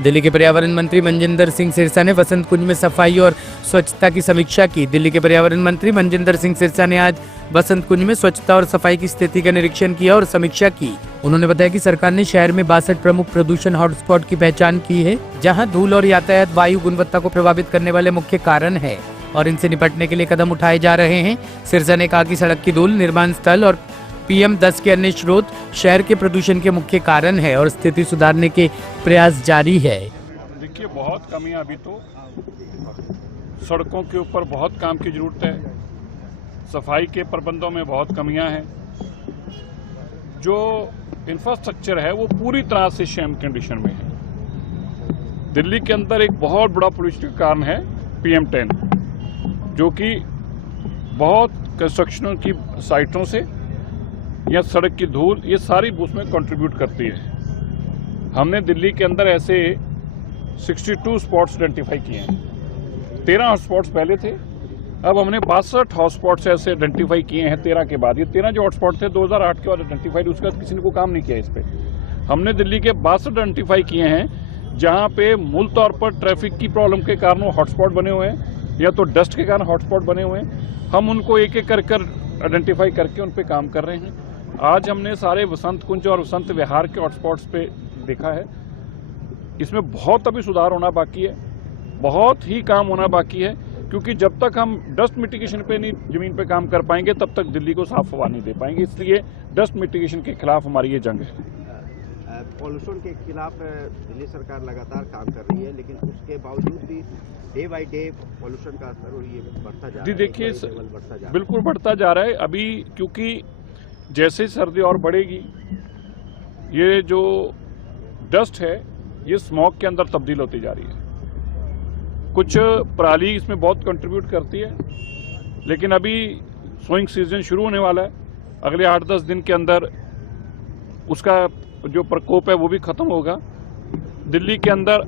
दिल्ली के पर्यावरण मंत्री मनजिंदर सिंह सिरसा ने वसंत कुंज में सफाई और स्वच्छता की समीक्षा की। दिल्ली के पर्यावरण मंत्री मनजिंदर सिंह सिरसा ने आज वसंत कुंज में स्वच्छता और सफाई की स्थिति का निरीक्षण किया और समीक्षा की। उन्होंने बताया कि सरकार ने शहर में 62 प्रमुख प्रदूषण हॉटस्पॉट की पहचान की है, जहां धूल और यातायात वायु गुणवत्ता को प्रभावित करने वाले मुख्य कारण है और इनसे निपटने के लिए कदम उठाए जा रहे हैं। सिरसा ने कहा कि सड़क की धूल, निर्माण स्थल और PM10 के अन्य स्रोत शहर के प्रदूषण के मुख्य कारण है और स्थिति सुधारने के प्रयास जारी है। देखिए, बहुत कमियां अभी तो सड़कों के ऊपर बहुत काम की जरूरत है, सफाई के प्रबंधों में बहुत कमियां हैं, जो इंफ्रास्ट्रक्चर है वो पूरी तरह से शैम कंडीशन में है। दिल्ली के अंदर एक बहुत बड़ा पोल्यूशन का कारण है PM10, जो कि बहुत कंस्ट्रक्शनों की साइटों से या सड़क की धूल, ये सारी उसमें कंट्रीब्यूट करती है। हमने दिल्ली के अंदर ऐसे 62 स्पॉट्स आइडेंटिफाई किए हैं। 13 हॉटस्पॉट्स पहले थे, अब हमने 62 हॉटस्पॉट्स ऐसे आइडेंटिफाई किए हैं 13 के बाद। ये 13 जो हॉटस्पॉट थे 2008 के बाद आइडेंटिफाइड, उसके बाद किसी ने कोई काम नहीं किया इस पर। हमने दिल्ली के 62 आइडेंटिफाई किए हैं जहाँ पे मूल तौर पर ट्रैफिक की प्रॉब्लम के कारण वो हॉटस्पॉट बने हुए हैं या तो डस्ट के कारण हॉटस्पॉट बने हुए हैं। हम उनको एक एक कर आइडेंटिफाई करके उन पर काम कर रहे हैं। आज हमने सारे वसंत कुंज और वसंत विहार के हॉटस्पॉट्स पे देखा है। इसमें बहुत अभी सुधार होना बाकी है, बहुत ही काम होना बाकी है, क्योंकि जब तक हम डस्ट मिटिगेशन पे नहीं जमीन पे काम कर पाएंगे तब तक दिल्ली को साफ हवा नहीं दे पाएंगे। इसलिए डस्ट मिटिगेशन के खिलाफ हमारी ये जंग है। पॉल्यूशन के खिलाफ दिल्ली सरकार लगातार काम कर रही है, लेकिन उसके बावजूद भी डे बाय डे पॉल्यूशन का स्तर ये बढ़ता जा रहा है। देखिए, बिल्कुल बढ़ता जा रहा है अभी, क्योंकि जैसे सर्दी और बढ़ेगी ये जो डस्ट है ये स्मॉग के अंदर तब्दील होती जा रही है। कुछ पराली इसमें बहुत कंट्रीब्यूट करती है, लेकिन अभी सोइंग सीजन शुरू होने वाला है। अगले 8-10 दिन के अंदर उसका जो प्रकोप है वो भी खत्म होगा। दिल्ली के अंदर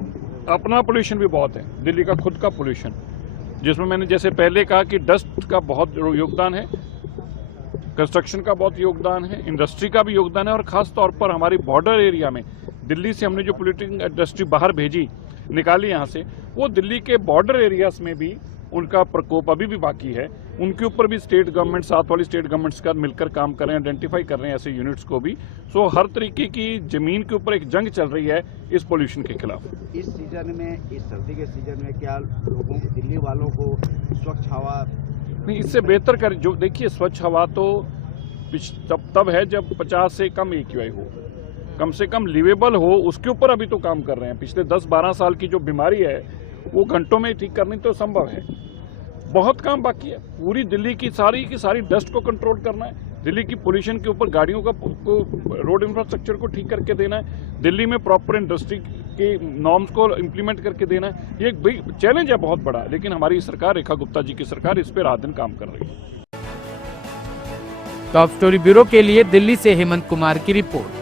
अपना पोल्यूशन भी बहुत है, दिल्ली का खुद का पोल्यूशन, जिसमें मैंने जैसे पहले कहा कि डस्ट का बहुत योगदान है, कंस्ट्रक्शन का बहुत योगदान है, इंडस्ट्री का भी योगदान है, और खास तौर पर हमारी बॉर्डर एरिया में दिल्ली से हमने जो पोल्यूटिंग इंडस्ट्री बाहर भेजी, निकाली यहाँ से, वो दिल्ली के बॉर्डर एरियाज में भी उनका प्रकोप अभी भी बाकी है। उनके ऊपर भी स्टेट गवर्नमेंट, साथ वाली स्टेट गवर्नमेंट्स का मिलकर काम कर रहे हैं, आइडेंटिफाई कर रहे हैं ऐसे यूनिट्स को भी। सो हर तरीके की जमीन के ऊपर एक जंग चल रही है इस पोल्यूशन के खिलाफ। इस सीजन में, इस सर्दी के सीजन में क्या लोगों, दिल्ली वालों को स्वच्छ हवा नहीं, इससे बेहतर कर, जो देखिए स्वच्छ हवा तो तब है जब 50 से कम AQI हो, कम से कम लिवेबल हो, उसके ऊपर अभी तो काम कर रहे हैं। पिछले 10-12 साल की जो बीमारी है वो घंटों में ठीक करनी तो संभव है, बहुत काम बाकी है। पूरी दिल्ली की सारी डस्ट को कंट्रोल करना है, दिल्ली की पोल्यूशन के ऊपर गाड़ियों का रोड इंफ्रास्ट्रक्चर को ठीक करके देना है, दिल्ली में प्रॉपर इंडस्ट्री के नॉर्म्स को इम्प्लीमेंट करके देना है। ये एक बिग चैलेंज है, बहुत बड़ा, लेकिन हमारी सरकार, रेखा गुप्ता जी की सरकार इस पर रात दिन काम कर रही है। टॉप स्टोरी ब्यूरो के लिए दिल्ली से हेमंत कुमार की रिपोर्ट।